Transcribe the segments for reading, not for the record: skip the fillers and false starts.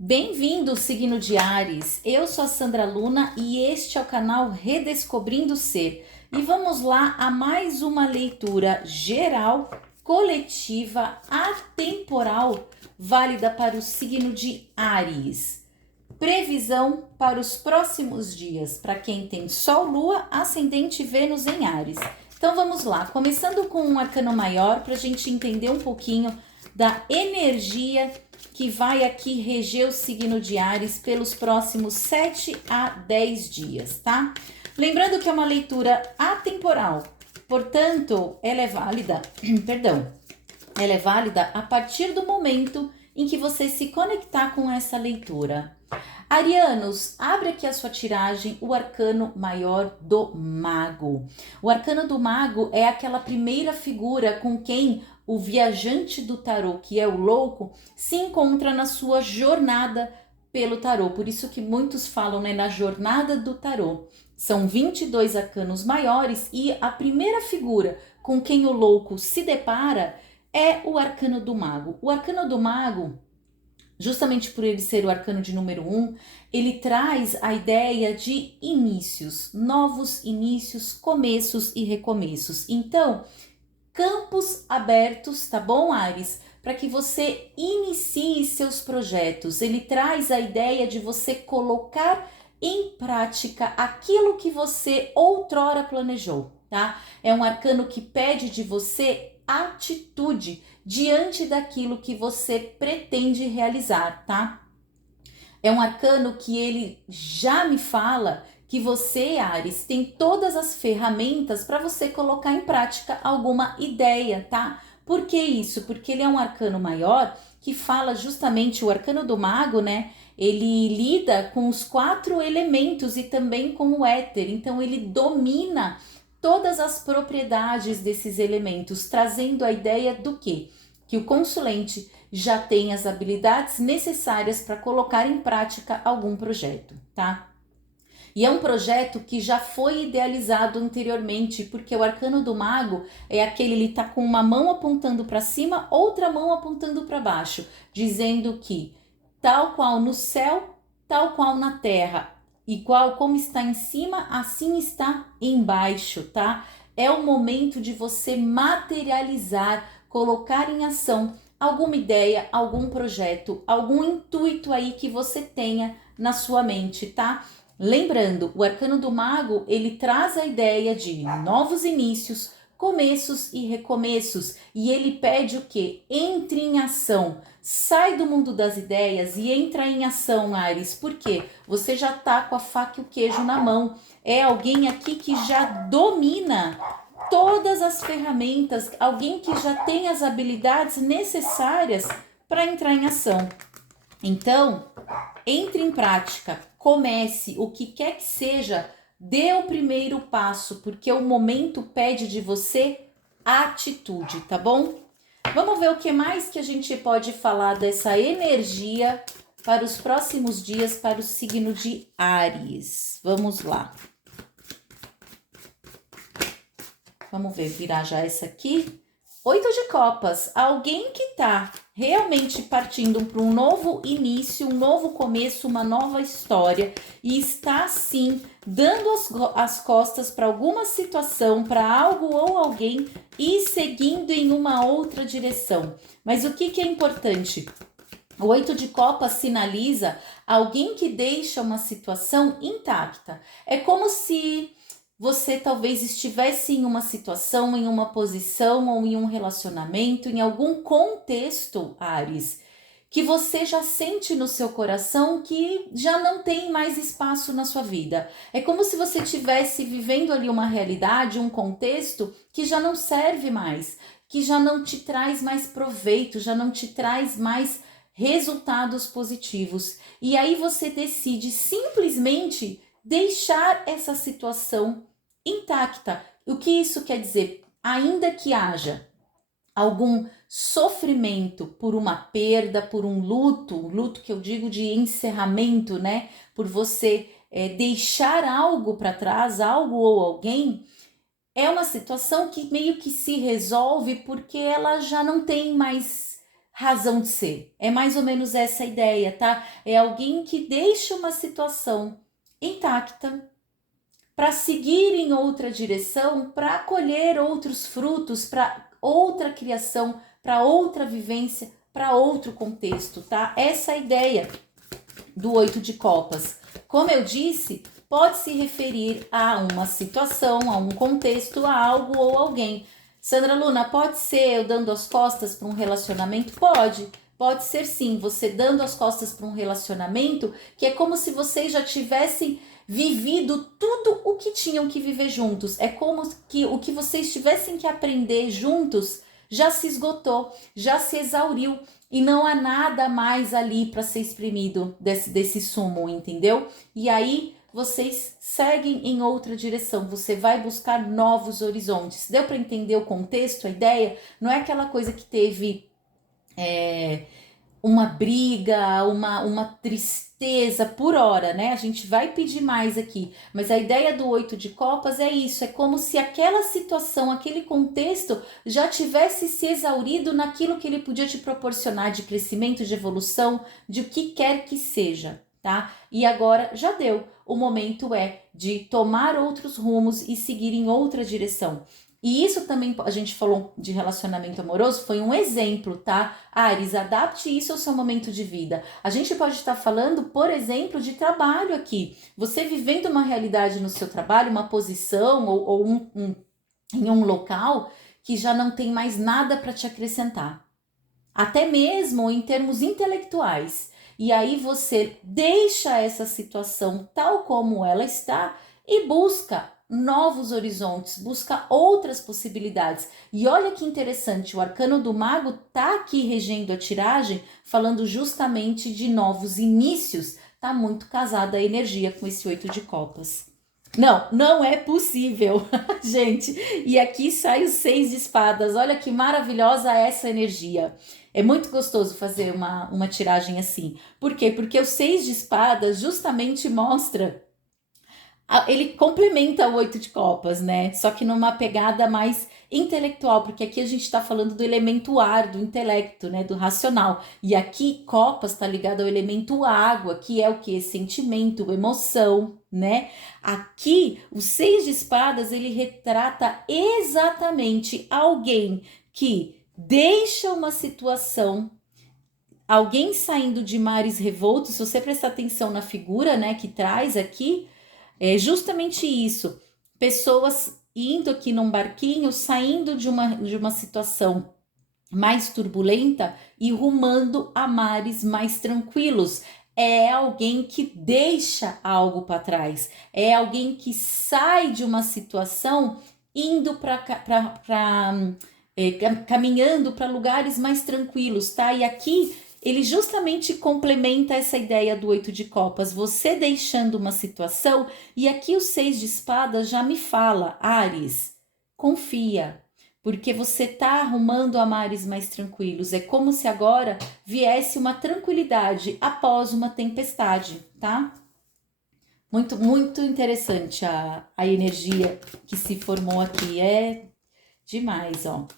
Bem-vindo, signo de Áries. Eu sou a Sandra Luna e este é o canal Redescobrindo o Ser. E vamos lá a mais uma leitura geral, coletiva, atemporal, válida para o signo de Áries. Previsão para os próximos dias, para quem tem Sol, Lua, Ascendente e Vênus em Áries. Então vamos lá, começando com um arcano maior, para a gente entender um pouquinho da energia que vai aqui reger o signo de Áries pelos próximos 7 a 10 dias, tá? Lembrando que é uma leitura atemporal, portanto, ela é válida, ela é válida a partir do momento em que você se conectar com essa leitura. Arianos, abre aqui a sua tiragem, o arcano maior do mago. O arcano do mago é aquela primeira figura com quem o viajante do tarô, que é o louco, se encontra na sua jornada pelo tarô. Por isso que muitos falam, né, na jornada do tarô. São 22 arcanos maiores e a primeira figura com quem o louco se depara é o arcano do mago. O arcano do mago, justamente por ele ser o arcano de número 1, ele traz a ideia de inícios, novos inícios, começos e recomeços. Então, campos abertos, tá bom, Áries? Para que você inicie seus projetos. Ele traz a ideia de você colocar em prática aquilo que você outrora planejou, tá? É um arcano que pede de você atitude diante daquilo que você pretende realizar, tá? É um arcano que ele já me fala que você, Áries, tem todas as ferramentas para você colocar em prática alguma ideia, tá? Por que isso? Porque ele é um arcano maior que fala justamente, o arcano do mago, né? Ele lida com os 4 elementos e também com o éter, então ele domina todas as propriedades desses elementos, trazendo a ideia do quê? Que o consulente já tem as habilidades necessárias para colocar em prática algum projeto, tá? E é um projeto que já foi idealizado anteriormente, porque o arcano do mago é aquele, ele tá com uma mão apontando para cima, outra mão apontando para baixo, dizendo que tal qual no céu, tal qual na terra, igual como está em cima, assim está embaixo, tá? É o momento de você materializar, colocar em ação alguma ideia, algum projeto, algum intuito aí que você tenha na sua mente, tá? Lembrando, o arcano do mago, ele traz a ideia de novos inícios, começos e recomeços, e ele pede o quê? Entre em ação. Sai do mundo das ideias e entra em ação, Áries, porque você já tá com a faca e o queijo na mão. É alguém aqui que já domina todas as ferramentas, alguém que já tem as habilidades necessárias para entrar em ação. Então, entre em prática, comece, o que quer que seja, dê o primeiro passo, porque o momento pede de você atitude, tá bom? Vamos ver o que mais que a gente pode falar dessa energia para os próximos dias para o signo de Áries. Vamos lá. Vamos ver, virar já essa aqui. 8 de copas, alguém que tá realmente partindo para um novo início, um novo começo, uma nova história e está sim dando as costas para alguma situação, para algo ou alguém e seguindo em uma outra direção. Mas o que é importante? O 8 de copas sinaliza alguém que deixa uma situação intacta. É como se você talvez estivesse em uma situação, em uma posição ou em um relacionamento, em algum contexto, Áries, que você já sente no seu coração que já não tem mais espaço na sua vida. É como se você estivesse vivendo ali uma realidade, um contexto que já não serve mais, que já não te traz mais proveito, já não te traz mais resultados positivos. E aí você decide simplesmente deixar essa situação intacta. O que isso quer dizer? Ainda que haja algum sofrimento por uma perda, por um luto que eu digo de encerramento, né? Por você deixar algo para trás, algo ou alguém, é uma situação que meio que se resolve porque ela já não tem mais razão de ser. É mais ou menos essa a ideia, tá? É alguém que deixa uma situação intacta para seguir em outra direção, para colher outros frutos, para outra criação, para outra vivência, para outro contexto, tá? Essa é a ideia do 8 de copas. Como eu disse, pode se referir a uma situação, a um contexto, a algo ou alguém. Sandra Luna, pode ser eu dando as costas para um relacionamento? Pode. Pode ser sim, você dando as costas para um relacionamento, que é como se vocês já tivessem vivido tudo o que tinham que viver juntos. É como que o que vocês tivessem que aprender juntos já se esgotou, já se exauriu e não há nada mais ali para ser exprimido desse sumo, entendeu? E aí vocês seguem em outra direção, você vai buscar novos horizontes. Deu para entender o contexto, a ideia? Não é aquela coisa que teve uma briga, uma tristeza por hora, né? A gente vai pedir mais aqui, mas a ideia do 8 de copas é isso, é como se aquela situação, aquele contexto já tivesse se exaurido naquilo que ele podia te proporcionar de crescimento, de evolução, de o que quer que seja, tá? E agora já deu, o momento é de tomar outros rumos e seguir em outra direção. E isso também, a gente falou de relacionamento amoroso, foi um exemplo, tá? Áries, adapte isso ao seu momento de vida. A gente pode estar falando, por exemplo, de trabalho aqui. Você vivendo uma realidade no seu trabalho, uma posição ou em um local que já não tem mais nada para te acrescentar. Até mesmo em termos intelectuais. E aí você deixa essa situação tal como ela está e busca novos horizontes, busca outras possibilidades. E olha que interessante, o arcano do mago tá aqui regendo a tiragem, falando justamente de novos inícios. Tá muito casada a energia com esse 8 de copas. Não, não é possível, gente. E aqui sai os 6 de espadas. Olha que maravilhosa essa energia. É muito gostoso fazer uma tiragem assim. Por quê? Porque o 6 de espadas justamente mostra ele complementa o 8 de copas, né? Só que numa pegada mais intelectual, porque aqui a gente está falando do elemento ar, do intelecto, né? Do racional. E aqui copas está ligado ao elemento água, que é o que? Sentimento, emoção, né? Aqui, o 6 de espadas, ele retrata exatamente alguém que deixa uma situação, alguém saindo de mares revoltos. Se você prestar atenção na figura, né, que traz aqui, é justamente isso. Pessoas indo aqui num barquinho, saindo de uma situação mais turbulenta e rumando a mares mais tranquilos. É alguém que deixa algo para trás. É alguém que sai de uma situação indo caminhando para lugares mais tranquilos, tá? E aqui ele justamente complementa essa ideia do 8 de copas, você deixando uma situação, e aqui o 6 de espadas já me fala, Áries, confia, porque você tá arrumando a mares mais tranquilos, é como se agora viesse uma tranquilidade após uma tempestade, tá? Muito, muito interessante a energia que se formou aqui, é demais, ó.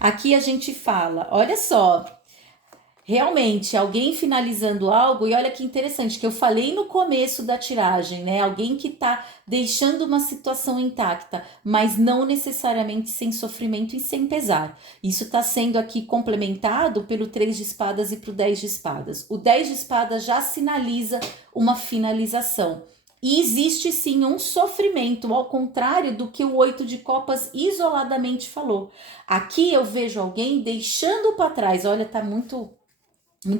Aqui a gente fala, olha só, realmente, alguém finalizando algo, e olha que interessante, que eu falei no começo da tiragem, né? Alguém que tá deixando uma situação intacta, mas não necessariamente sem sofrimento e sem pesar. Isso tá sendo aqui complementado pelo 3 de espadas e pro 10 de espadas. O 10 de espadas já sinaliza uma finalização. E existe sim um sofrimento, ao contrário do que o 8 de copas isoladamente falou. Aqui eu vejo alguém deixando para trás, olha, tá muito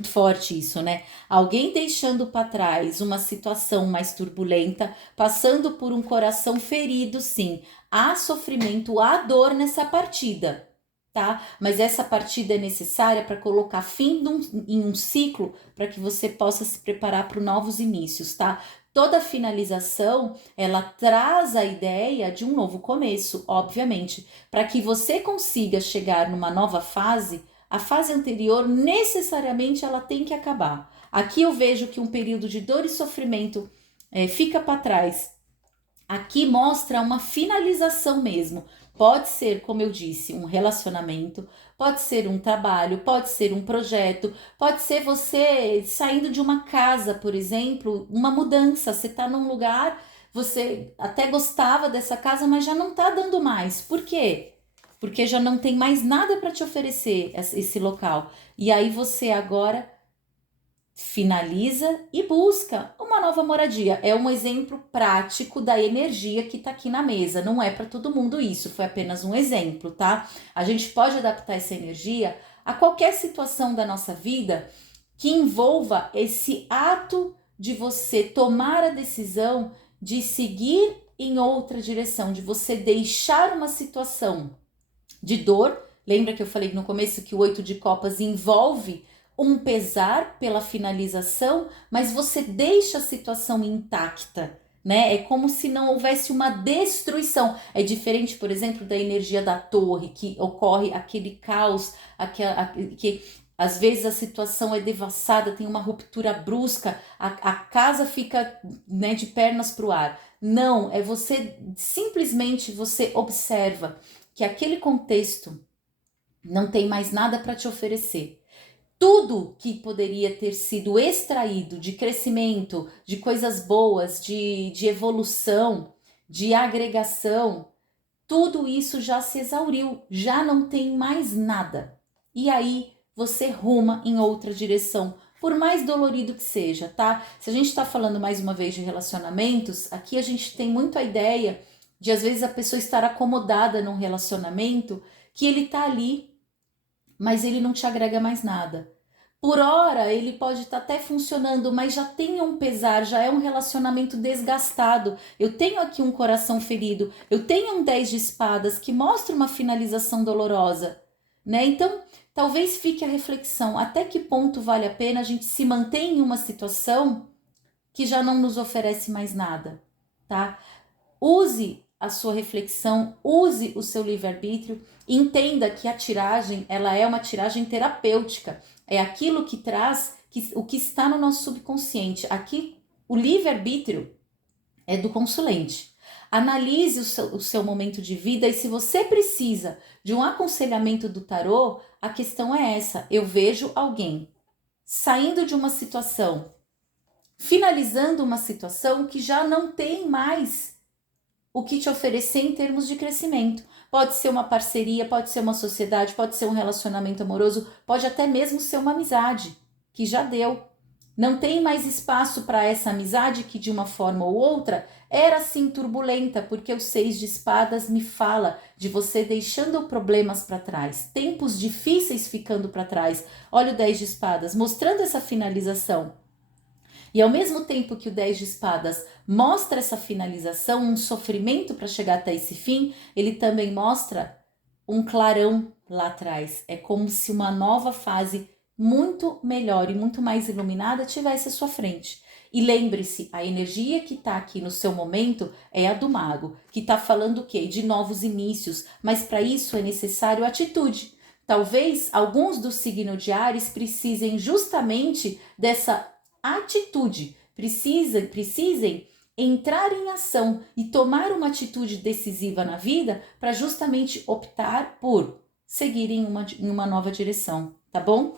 forte isso, né? Alguém deixando para trás uma situação mais turbulenta, passando por um coração ferido, sim. Há sofrimento, há dor nessa partida, tá? Mas essa partida é necessária para colocar fim em um ciclo, para que você possa se preparar para novos inícios, tá? Toda finalização, ela traz a ideia de um novo começo, obviamente, para que você consiga chegar numa nova fase. A fase anterior, necessariamente, ela tem que acabar. Aqui eu vejo que um período de dor e sofrimento fica para trás. Aqui mostra uma finalização mesmo. Pode ser, como eu disse, um relacionamento, pode ser um trabalho, pode ser um projeto, pode ser você saindo de uma casa, por exemplo, uma mudança. Você está num lugar, você até gostava dessa casa, mas já não está dando mais. Por quê? Porque já não tem mais nada para te oferecer esse local. E aí você agora finaliza e busca uma nova moradia. É um exemplo prático da energia que está aqui na mesa. Não é para todo mundo isso, foi apenas um exemplo, tá? A gente pode adaptar essa energia a qualquer situação da nossa vida que envolva esse ato de você tomar a decisão de seguir em outra direção, de você deixar uma situação de dor. Lembra que eu falei no começo que o 8 de copas envolve um pesar pela finalização, mas você deixa a situação intacta, né? É como se não houvesse uma destruição. É diferente, por exemplo, da energia da torre, que ocorre aquele caos, que às vezes a situação é devassada, tem uma ruptura brusca, a casa fica, né, de pernas para o ar. Não, é você simplesmente você observa que aquele contexto não tem mais nada para te oferecer. Tudo que poderia ter sido extraído de crescimento, de coisas boas, de evolução, de agregação, tudo isso já se exauriu, já não tem mais nada. E aí você ruma em outra direção, por mais dolorido que seja, tá? Se a gente está falando mais uma vez de relacionamentos, aqui a gente tem muito a ideia de às vezes a pessoa estar acomodada num relacionamento que ele tá ali, mas ele não te agrega mais nada. Por hora, ele pode estar até funcionando, mas já tem um pesar, já é um relacionamento desgastado. Eu tenho aqui um coração ferido, eu tenho um 10 de espadas que mostra uma finalização dolorosa, né? Então, talvez fique a reflexão, até que ponto vale a pena a gente se manter em uma situação que já não nos oferece mais nada, tá? Use a sua reflexão, use o seu livre-arbítrio, entenda que a tiragem, ela é uma tiragem terapêutica, é aquilo que traz o que está no nosso subconsciente. Aqui, o livre-arbítrio é do consulente. Analise o seu momento de vida e se você precisa de um aconselhamento do tarô, a questão é essa. Eu vejo alguém saindo de uma situação, finalizando uma situação que já não tem mais o que te oferecer em termos de crescimento. Pode ser uma parceria, pode ser uma sociedade, pode ser um relacionamento amoroso, pode até mesmo ser uma amizade, que já deu. Não tem mais espaço para essa amizade que de uma forma ou outra era assim turbulenta, porque o 6 de espadas me fala de você deixando problemas para trás, tempos difíceis ficando para trás. Olha o 10 de espadas, mostrando essa finalização. E ao mesmo tempo que o 10 de espadas mostra essa finalização, um sofrimento para chegar até esse fim, ele também mostra um clarão lá atrás. É como se uma nova fase muito melhor e muito mais iluminada tivesse à sua frente. E lembre-se, a energia que está aqui no seu momento é a do mago, que está falando o quê? De novos inícios, mas para isso é necessário atitude. Talvez alguns do signo de Áries precisem justamente dessa atitude, precisem entrar em ação e tomar uma atitude decisiva na vida para justamente optar por seguir em uma nova direção, tá bom?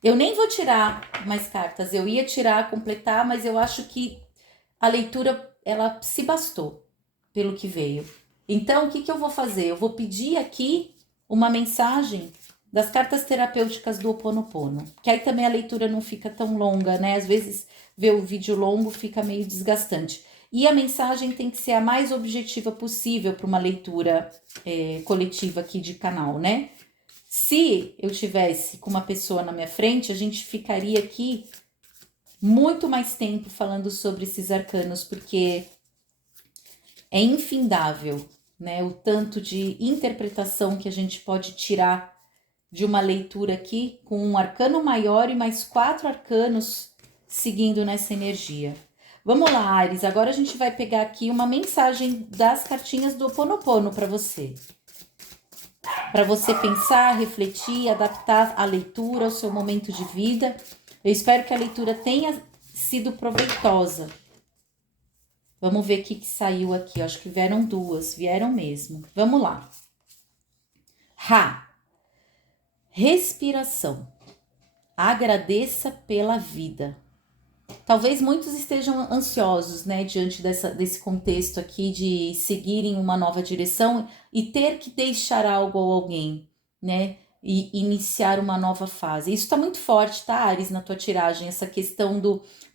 Eu nem vou tirar mais cartas, eu ia tirar, completar, mas eu acho que a leitura, ela se bastou pelo que veio. Então, o que eu vou fazer? Eu vou pedir aqui uma mensagem das cartas terapêuticas do Ho Oponopono, que aí também a leitura não fica tão longa, né? Às vezes ver o vídeo longo fica meio desgastante. E a mensagem tem que ser a mais objetiva possível para uma leitura coletiva aqui de canal, né? Se eu tivesse com uma pessoa na minha frente, a gente ficaria aqui muito mais tempo falando sobre esses arcanos, porque é infindável, né? O tanto de interpretação que a gente pode tirar de uma leitura aqui com um arcano maior e mais 4 arcanos seguindo nessa energia. Vamos lá, Áries, agora a gente vai pegar aqui uma mensagem das cartinhas do Ho Oponopono para você. Para você pensar, refletir, adaptar a leitura ao seu momento de vida. Eu espero que a leitura tenha sido proveitosa. Vamos ver o que saiu aqui. Eu acho que vieram duas, vieram mesmo. Vamos lá. Ra. Respiração. Agradeça pela vida. Talvez muitos estejam ansiosos, né, diante desse contexto aqui de seguirem uma nova direção e ter que deixar algo ou alguém, né, e iniciar uma nova fase. Isso está muito forte, tá, Áries, na tua tiragem, essa questão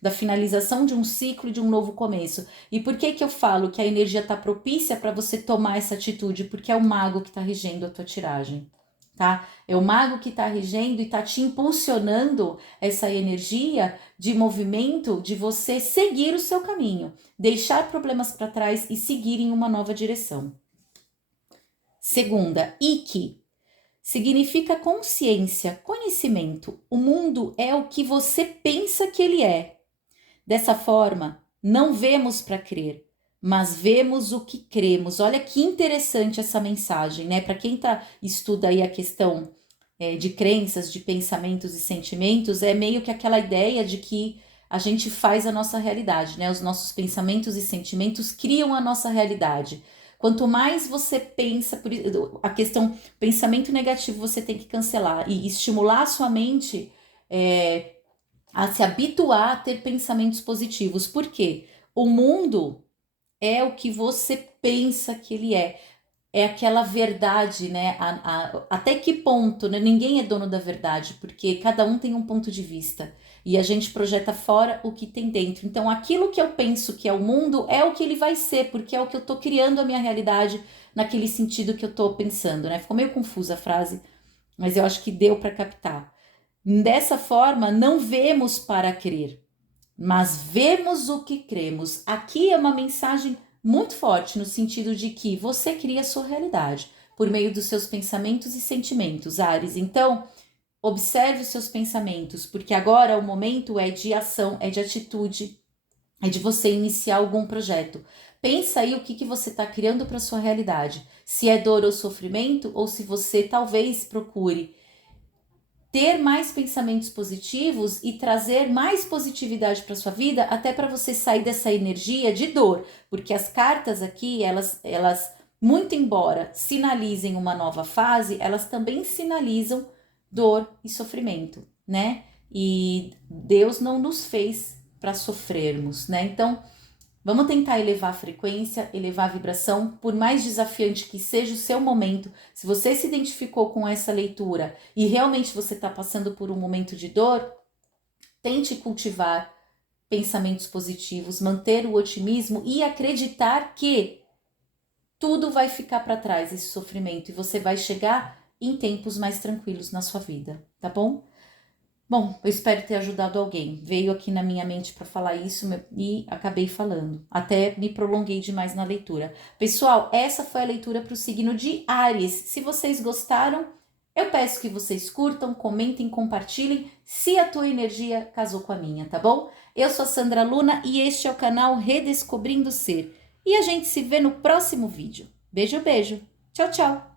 da finalização de um ciclo e de um novo começo. E por que que eu falo que a energia está propícia para você tomar essa atitude? Porque é o mago que está regendo a tua tiragem. Tá? É o mago que está regendo e está te impulsionando essa energia de movimento de você seguir o seu caminho, deixar problemas para trás e seguir em uma nova direção. Segunda, Iki, significa consciência, conhecimento. O mundo é o que você pensa que ele é. Dessa forma, não vemos para crer, mas vemos o que cremos. Olha que interessante essa mensagem, né? Para quem estuda aí a questão de crenças, de pensamentos e sentimentos, é meio que aquela ideia de que a gente faz a nossa realidade, né? Os nossos pensamentos e sentimentos criam a nossa realidade. Quanto mais você pensa, a questão pensamento negativo você tem que cancelar e estimular a sua mente a se habituar a ter pensamentos positivos. Por quê? O mundo é o que você pensa que ele é. É aquela verdade, né? Até que ponto, né? Ninguém é dono da verdade, porque cada um tem um ponto de vista. E a gente projeta fora o que tem dentro. Então, aquilo que eu penso que é o mundo é o que ele vai ser, porque é o que eu tô criando a minha realidade naquele sentido que eu tô pensando, né? Ficou meio confusa a frase, mas eu acho que deu para captar. Dessa forma, não vemos para crer, mas vemos o que cremos. Aqui é uma mensagem muito forte no sentido de que você cria a sua realidade por meio dos seus pensamentos e sentimentos, Áries. Então, observe os seus pensamentos, porque agora o momento é de ação, é de atitude, é de você iniciar algum projeto. Pensa aí o que você está criando para sua realidade. Se é dor ou sofrimento, ou se você talvez procure ter mais pensamentos positivos e trazer mais positividade para sua vida, até para você sair dessa energia de dor, porque as cartas aqui, elas muito embora sinalizem uma nova fase, elas também sinalizam dor e sofrimento, né? E Deus não nos fez para sofrermos, né? Então, vamos tentar elevar a frequência, elevar a vibração, por mais desafiante que seja o seu momento. Se você se identificou com essa leitura e realmente você está passando por um momento de dor, tente cultivar pensamentos positivos, manter o otimismo e acreditar que tudo vai ficar para trás, esse sofrimento, e você vai chegar em tempos mais tranquilos na sua vida, tá bom? Bom, eu espero ter ajudado alguém. Veio aqui na minha mente para falar isso e acabei falando. Até me prolonguei demais na leitura. Pessoal, essa foi a leitura para o signo de Áries. Se vocês gostaram, eu peço que vocês curtam, comentem, compartilhem, se a tua energia casou com a minha, tá bom? Eu sou a Sandra Luna e este é o canal Redescobrindo Ser. E a gente se vê no próximo vídeo. Beijo, beijo. Tchau, tchau.